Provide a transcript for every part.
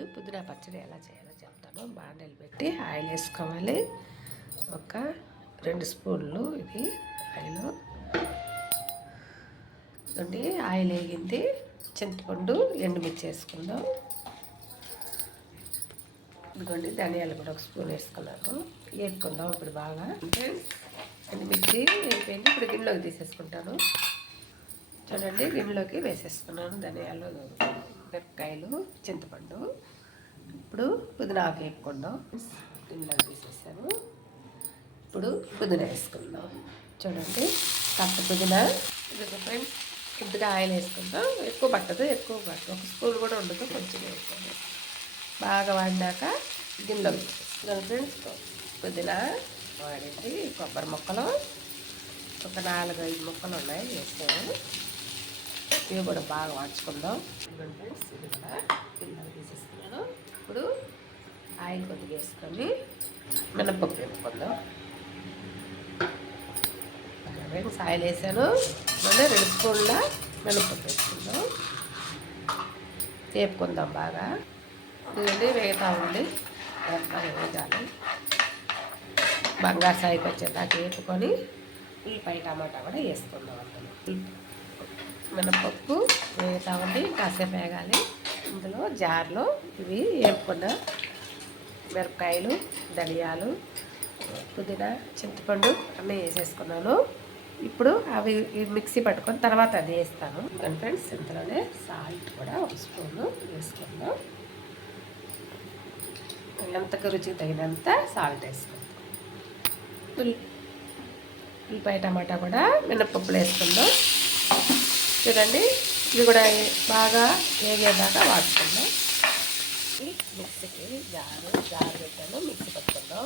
ఈరోజు పుదీనా పచ్చడి ఎలా చేయాలో చెప్తాను. బాండీలు పెట్టి ఆయిల్ వేసుకోవాలి. ఒక 2 స్పూన్లు ఇది ఆయిల్ వేగింది. చింతపండు ఎండుమిర్చి వేసుకుందాం. ఇదిగోండి ధనియాలు కూడా 1 స్పూన్ వేసుకున్నాను. వేపుకుందాం ఇప్పుడు బాగా. అంటే ఎండుమిర్చి వేగిపోయింది. ఇప్పుడు గిన్నెలోకి తీసేసుకుంటాను. చూడండి గిన్నెలోకి వేసేసుకున్నాను ధనియాలు, మిరపకాయలు, చింతపండు. ఇప్పుడు పుదీనా వేపుకుందాం. గిన్నెలోకి తీసేసాను. ఇప్పుడు పుదీనా వేసుకుందాం. చూడండి కాస్త పుదీనా. ఫ్రెండ్స్ కొద్దిగా ఆయిల్ వేసుకుందాం. ఎక్కువ పట్టదు, 1 స్పూన్ కూడా ఉండదు, కొంచెం వేసుకోండి. బాగా వాడినాక గిన్నెలోకి తీసేసుకున్నాను. ఫ్రెండ్స్ పుదీనా వాడింది. కొబ్బరి ముక్కలు ఒక 4-5 ముక్కలు ఉన్నాయి, వేసాను. ఇవి కూడా బాగా వాడుచుకుందాం. ఫ్రెండ్స్ ఇది కూడా గిన్నెలోకి తీసేసుకున్నాను. ఇప్పుడు ఆయిల్ కొద్దిగా వేసుకొని మినపప్పు వేపుకుందాం. ఫ్రెండ్స్ ఆయిల్ వేసాను. మళ్ళీ 2 స్పూన్ల మినపప్పు వేసుకుందాం. వేపుకుందాం బాగా. ఇదండి వేగుతూ ఉంది. బాగా వేగాలి. బంగారు సాయికి వచ్చేదాకా వేపుకొని ఉల్లిపాయ టమాటా కూడా వేసుకుందాం. అందులో మినపప్పు వేగుతూ ఉండి కాసేపు వేగాలి. ఇందులో జార్లో ఇవి వేపుకున్న మిరపకాయలు, ధనియాలు, పుదీనా, చింతపండు అన్నీ వేసేసుకున్నాను. ఇప్పుడు అవి మిక్సీ పట్టుకొని తర్వాత అది వేస్తాను. ఫ్రెండ్స్ ఇందులోనే సాల్ట్ కూడా 1 స్పూను వేసుకుందాం. ఎంతకు రుచికి తగినంత సాల్ట్ వేసుకుందాం. ఉల్లిపాయ టమాటా కూడా మినపప్పులు వేసుకుందాం. చూడండి ఇది కూడా బాగా వేగేదాకా వాడుకుందాం. మిక్సీకి జారు పెట్టాను, మిక్సీ పట్టుకుందాం.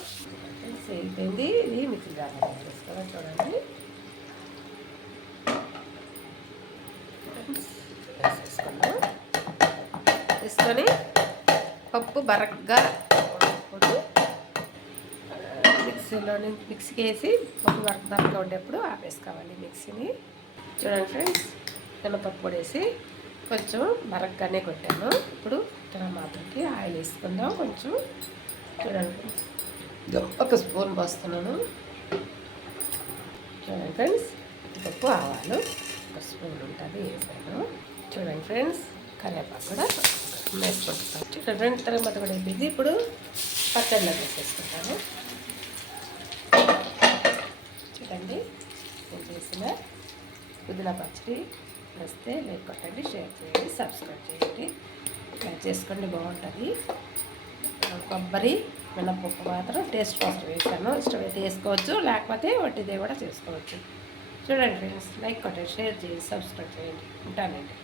అయిపోయింది. ఇది మిక్సీ జార్ వేసుకోవాలి. చూడండి వేసేసుకుందాం. వేసుకొని పప్పు బరగ్గా ఉన్నప్పుడు మిక్సీకి వేసి పప్పు బరగ్గా ఉండేప్పుడు ఆపేసుకోవాలి మిక్సీని. చూడండి ఫ్రెండ్స్ మినపప్పు కూడా వేసి కొంచెం బరగ్గానే కొట్టాను. ఇప్పుడు మాత్రకి ఆయిల్ వేసుకుందాం కొంచెం. చూడండి 1 స్పూన్ పోస్తున్నాను. చూడండి ఫ్రెండ్స్ పప్పు ఆవాలు 1 స్పూన్ ఉంటుంది వేసాను. చూడండి ఫ్రెండ్స్ కరివేపాకు కూడా వేసుకుంటాను. చూడండి ఫ్రెండ్స్ తర్వాత కూడా అయిపోయింది. ఇప్పుడు పచ్చడిలో వేసేసుకుంటాను. చూడండి నేను చేసిన పుదీనా పచ్చడి వస్తే లైక్ కొట్టండి, షేర్ చేయండి, సబ్స్క్రైబ్ చేయండి, లైక్ చేసుకోండి. బాగుంటుంది. కొబ్బరి మినపప్పు మాత్రం టేస్ట్ కోసం వేసాను. ఇష్టమైతే వేసుకోవచ్చు, లేకపోతే వట్టిదే కూడా చేసుకోవచ్చు. చూడండి ఫ్రెండ్స్ లైక్ కొట్టండి, షేర్ చేయండి, సబ్స్క్రైబ్ చేయండి. ఉంటానండి.